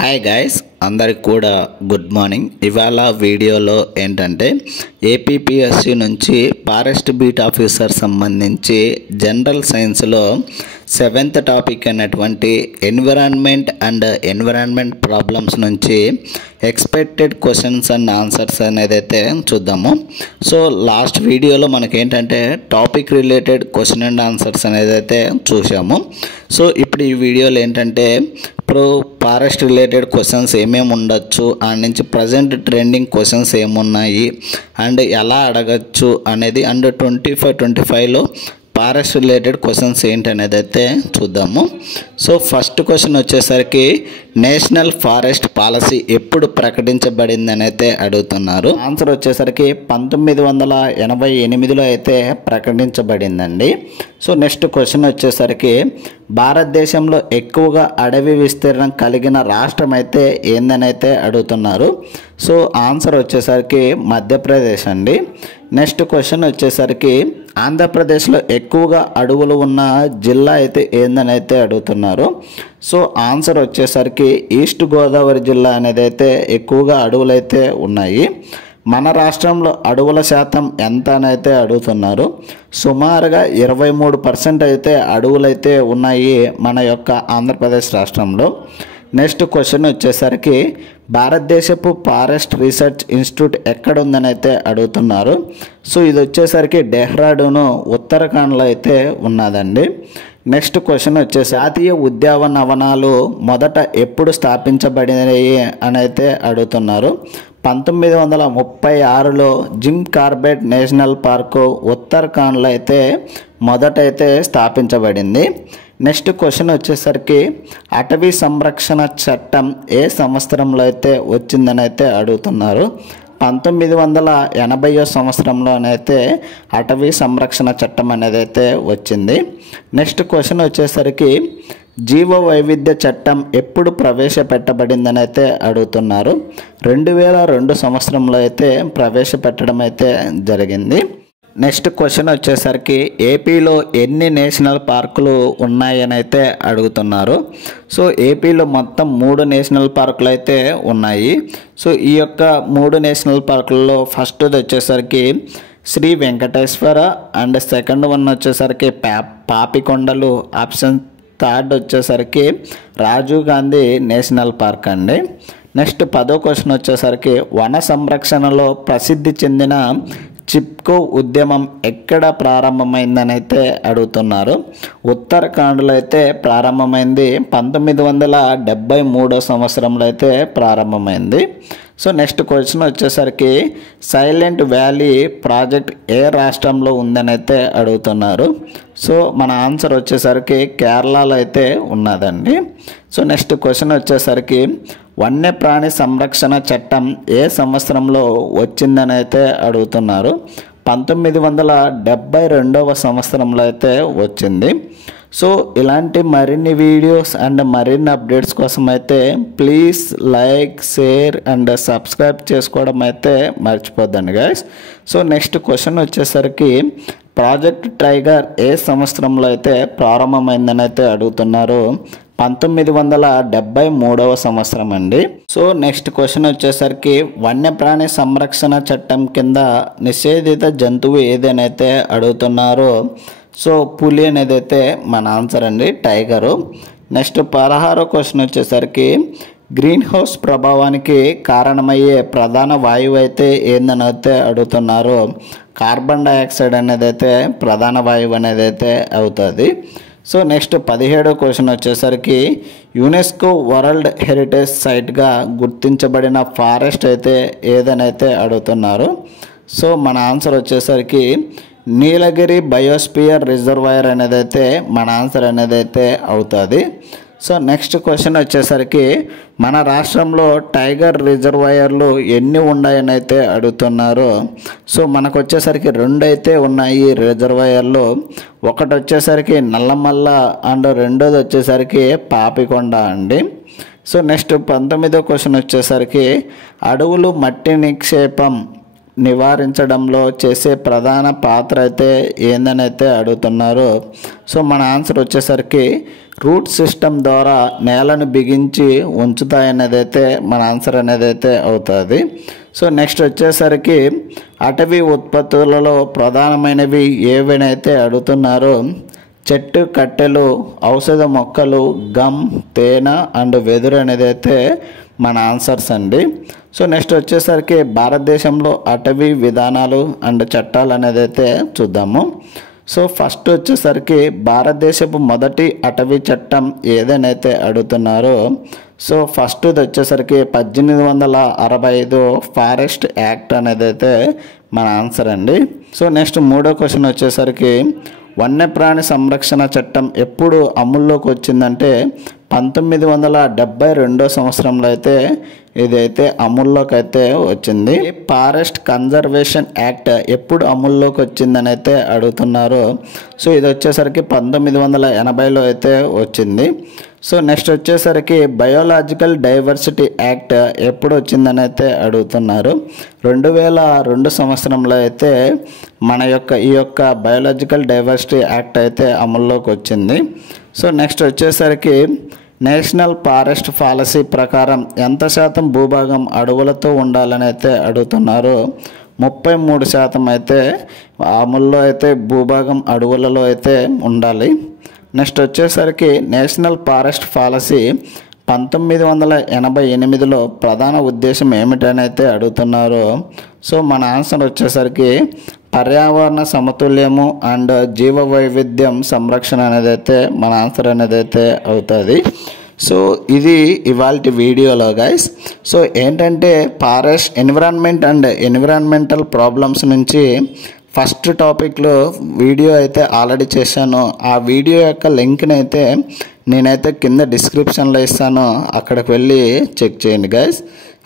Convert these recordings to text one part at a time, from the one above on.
Hi guys, అందరికి కూడా good morning. ఇవాళ వీడియోలో ఏంటంటే ఏపీపీఎస్సీ నుంచి ఫారెస్ట్ బీట్ ఆఫీసర్ సంబంధించి జనరల్ సైన్స్లో 7th టాపిక్ అయినటువంటి ఎన్విరాన్మెంట్ ప్రాబ్లమ్స్ నుంచి ఎక్స్పెక్టెడ్ క్వశ్చన్స్ అండ్ ఆన్సర్స్ అనేది అయితే చూద్దాము. సో లాస్ట్ వీడియోలో మనకేంటంటే topic related question and answers అనేది అయితే చూసాము. సో ఇప్పుడు ఈ వీడియోలో ఏంటంటే ఇప్పుడు ఫారెస్ట్ రిలేటెడ్ క్వశ్చన్స్ ఏమేమి ఉండొచ్చు, ఆ నుంచి ప్రజెంట్ ట్రెండింగ్ క్వశ్చన్స్ ఏమున్నాయి అండ్ ఎలా అడగచ్చు అనేది అండ్ 25లో ఫారెస్ట్ రిలేటెడ్ క్వశ్చన్స్ ఏంటి అనేది అయితే చూద్దాము. సో ఫస్ట్ క్వశ్చన్ వచ్చేసరికి నేషనల్ ఫారెస్ట్ పాలసీ ఎప్పుడు ప్రకటించబడిందని అయితే అడుగుతున్నారు. ఆన్సర్ వచ్చేసరికి 1988లో అయితే ప్రకటించబడిందండి. సో నెక్స్ట్ క్వశ్చన్ వచ్చేసరికి భారతదేశంలో ఎక్కువగా అడవి విస్తీర్ణం కలిగిన రాష్ట్రం అయితే ఏందని అయితే అడుగుతున్నారు. సో ఆన్సర్ వచ్చేసరికి మధ్యప్రదేశ్ అండి. నెక్స్ట్ క్వశ్చన్ వచ్చేసరికి ఆంధ్రప్రదేశ్లో ఎక్కువగా అడవులు ఉన్న జిల్లా అయితే ఏందని అయితే అడుగుతున్నారు. సో ఆన్సర్ వచ్చేసరికి ఈస్ట్ గోదావరి జిల్లా అనేది అయితే ఎక్కువగా అడవులు అయితే ఉన్నాయి. మన రాష్ట్రంలో అడవుల శాతం ఎంత అని అయితే అడుగుతున్నారు. సుమారుగా 23% అయితే అడవులైతే ఉన్నాయి మన యొక్క ఆంధ్రప్రదేశ్ రాష్ట్రంలో. నెక్స్ట్ క్వశ్చన్ వచ్చేసరికి భారతదేశపు ఫారెస్ట్ రీసెర్చ్ ఇన్స్టిట్యూట్ ఎక్కడ ఉందని అయితే అడుగుతున్నారు. సో ఇది వచ్చేసరికి డెహ్రాడూన్ ఉత్తరాఖండ్లో అయితే ఉన్నదండి. నెక్స్ట్ క్వశ్చన్ వచ్చేసి జాతీయ ఉద్యానవనాలు మొదట ఎప్పుడు స్థాపించబడినాయి అని అయితే అడుగుతున్నారు. 1936లో జిమ్ కార్బెట్ నేషనల్ పార్కు ఉత్తరాఖండ్లో అయితే మొదటైతే స్థాపించబడింది. నెక్స్ట్ క్వశ్చన్ వచ్చేసరికి అటవీ సంరక్షణ చట్టం ఏ సంవత్సరంలో అయితే వచ్చిందని అయితే అడుగుతున్నారు. 1980వ సంవత్సరంలోనైతే అటవీ సంరక్షణ చట్టం అనేది అయితే వచ్చింది. నెక్స్ట్ క్వశ్చన్ వచ్చేసరికి జీవ వైవిధ్య చట్టం ఎప్పుడు ప్రవేశపెట్టబడిందని అయితే అడుగుతున్నారు. 2002 సంవత్సరంలో అయితే ప్రవేశపెట్టడం అయితే జరిగింది. నెక్స్ట్ క్వశ్చన్ వచ్చేసరికి ఏపీలో ఎన్ని నేషనల్ పార్కులు ఉన్నాయని అయితే అడుగుతున్నారు. సో ఏపీలో మొత్తం 3 నేషనల్ పార్కులు అయితే ఉన్నాయి. సో ఈ యొక్క 3 నేషనల్ పార్కుల్లో ఫస్ట్ది వచ్చేసరికి Sri Venkateswara and second one వచ్చేసరికి పాపికొండలు, ఆప్షన్ థర్డ్ వచ్చేసరికి రాజీవ్ గాంధీ నేషనల్ పార్క్ అండి. నెక్స్ట్ 10వ క్వశ్చన్ వచ్చేసరికి వన సంరక్షణలో ప్రసిద్ధి చెందిన చిప్కో ఉద్యమం ఎక్కడ ప్రారంభమైందని అయితే అడుగుతున్నారు. ఉత్తరాఖండ్లో అయితే ప్రారంభమైంది. 1973 సంవత్సరంలో అయితే ప్రారంభమైంది. సో నెక్స్ట్ క్వశ్చన్ వచ్చేసరికి సైలెంట్ వ్యాలీ ప్రాజెక్ట్ ఏ రాష్ట్రంలో ఉందని అయితే అడుగుతున్నారు. సో మన ఆన్సర్ వచ్చేసరికి కేరళలో అయితే ఉన్నదండి. సో నెక్స్ట్ క్వశ్చన్ వచ్చేసరికి వన్యప్రాణి సంరక్షణ చట్టం ఏ సంవత్సరంలో వచ్చిందని అయితే అడుగుతున్నారు. 1972వ సంవత్సరంలో అయితే వచ్చింది. సో ఇలాంటి మరిన్ని వీడియోస్ అండ్ మరిన్ని అప్డేట్స్ కోసం అయితే please like, share and subscribe చేసుకోవడం అయితే మర్చిపోద్దండి గైస్. సో నెక్స్ట్ క్వశ్చన్ వచ్చేసరికి ప్రాజెక్ట్ టైగర్ ఏ సంవత్సరంలో అయితే ప్రారంభమైందని అయితే అడుగుతున్నారు. 1973వ సంవత్సరం అండి. సో నెక్స్ట్ క్వశ్చన్ వచ్చేసరికి వన్యప్రాణి సంరక్షణ చట్టం కింద నిషేధిత జంతువు ఏదని అయితే అడుగుతున్నారు. సో పులి అనేది అయితే మన ఆన్సర్ అండి, టైగరు. నెక్స్ట్ 16వ క్వశ్చన్ వచ్చేసరికి గ్రీన్ హౌస్ ప్రభావానికి కారణమయ్యే ప్రధాన వాయువు అయితే ఏందని అయితే అడుగుతున్నారు. కార్బన్ డైఆక్సైడ్ అనేది అయితే ప్రధాన వాయువు అనేది అయితే అవుతుంది. సో నెక్స్ట్ 17వ క్వశ్చన్ వచ్చేసరికి యునెస్కో వరల్డ్ హెరిటేజ్ సైట్గా గుర్తించబడిన ఫారెస్ట్ అయితే ఏదని అయితే అడుగుతున్నారు. సో మన ఆన్సర్ వచ్చేసరికి నీలగిరి బయోస్పియర్ రిజర్వాయర్ అనేది అయితే మన ఆన్సర్ అనేది అయితే అవుతుంది. సో నెక్స్ట్ క్వశ్చన్ వచ్చేసరికి మన రాష్ట్రంలో టైగర్ రిజర్వాయర్లు ఎన్ని ఉన్నాయని అయితే అడుగుతున్నారు. సో మనకు వచ్చేసరికి 2 అయితే ఉన్నాయి రిజర్వాయర్లు. ఒకటి వచ్చేసరికి నల్లమల్ల అండ్ రెండోది వచ్చేసరికి పాపికొండ అండి. సో నెక్స్ట్ 19వ క్వశ్చన్ వచ్చేసరికి అడవులు మట్టి నిక్షేపం నివారించడంలో చేసే ప్రధాన పాత్ర అయితే ఏందని అయితే అడుగుతున్నారు. సో మన ఆన్సర్ వచ్చేసరికి రూట్ సిస్టమ్ ద్వారా నేలను బిగించి ఉంచుతాయనేది అయితే మన ఆన్సర్ అనేది అయితే అవుతుంది. సో నెక్స్ట్ వచ్చేసరికి అటవీ ఉత్పత్తులలో ప్రధానమైనవి ఏవైతే అడుగుతున్నారో చెట్టు కట్టెలు, ఔషధ మొక్కలు, గమ్, తేనె అండ్ వెదురు అనేది అయితే మన ఆన్సర్స్ అండి. సో నెక్స్ట్ వచ్చేసరికి భారతదేశంలో అటవీ విధానాలు అండ్ చట్టాలు అనేది అయితే చూద్దాము. సో ఫస్ట్ వచ్చేసరికి భారతదేశపు మొదటి అటవీ చట్టం ఏదైతే అడుగుతున్నారో సో ఫస్ట్ది వచ్చేసరికి 1865 ఫారెస్ట్ యాక్ట్ అనేది అయితే మన ఆన్సర్ అండి. సో నెక్స్ట్ మూడో క్వశ్చన్ వచ్చేసరికి వన్యప్రాణి సంరక్షణ చట్టం ఎప్పుడు అమల్లోకి వచ్చిందంటే 1972 సంవత్సరంలో అయితే ఇదైతే అమల్లోకి అయితే వచ్చింది. ఫారెస్ట్ కన్జర్వేషన్ యాక్ట్ ఎప్పుడు అమల్లోకి వచ్చిందని అయితే అడుగుతున్నారు. సో ఇది వచ్చేసరికి 1980లో అయితే వచ్చింది. సో నెక్స్ట్ వచ్చేసరికి బయోలాజికల్ డైవర్సిటీ యాక్ట్ ఎప్పుడు వచ్చిందని అయితే అడుగుతున్నారు. 2002 సంవత్సరంలో అయితే ఈ యొక్క బయోలాజికల్ డైవర్సిటీ యాక్ట్ అయితే అమల్లోకి వచ్చింది. సో నెక్స్ట్ వచ్చేసరికి నేషనల్ ఫారెస్ట్ పాలసీ ప్రకారం ఎంత శాతం భూభాగం అడవులతో ఉండాలని అయితే అడుగుతున్నారు. 33% అయితే అమల్లో అయితే భూభాగం అడవులలో అయితే ఉండాలి. నెక్స్ట్ వచ్చేసరికి నేషనల్ ఫారెస్ట్ పాలసీ 1988లో ప్రధాన ఉద్దేశం ఏమిటని అయితే అడుగుతున్నారు. సో మన ఆన్సర్ వచ్చేసరికి పర్యావరణ సమతుల్యము అండ్ జీవ వైవిధ్యం సంరక్షణ అనేది అయితే మన ఆన్సర్ అనేది అయితే అవుతుంది. సో ఇది ఇవాల్టి వీడియోలో గైస్. సో ఏంటంటే forest environment and environmental problems నుంచి ఫస్ట్ టాపిక్లో వీడియో అయితే ఆల్రెడీ చేశాను. ఆ వీడియో యొక్క లింక్ని అయితే నేనైతే కింద డిస్క్రిప్షన్లో ఇస్తాను, అక్కడికి వెళ్ళి చెక్ చేయండి గైస్.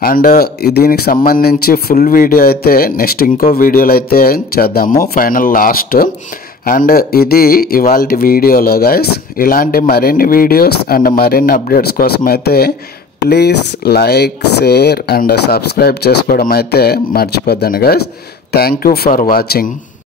అండ్ దీనికి సంబంధించి ఫుల్ వీడియో అయితే నెక్స్ట్ ఇంకో వీడియోలో అయితే చేద్దాము, ఫైనల్ లాస్ట్. అండ్ ఇది ఇవాల్టి వీడియోలో గైస్. ఇలాంటి మరిన్ని వీడియోస్ అండ్ మరిన్ని అప్డేట్స్ కోసం అయితే please like, share and subscribe చేసుకోవడం అయితే మర్చిపోద్దండి guys. Thank you for watching.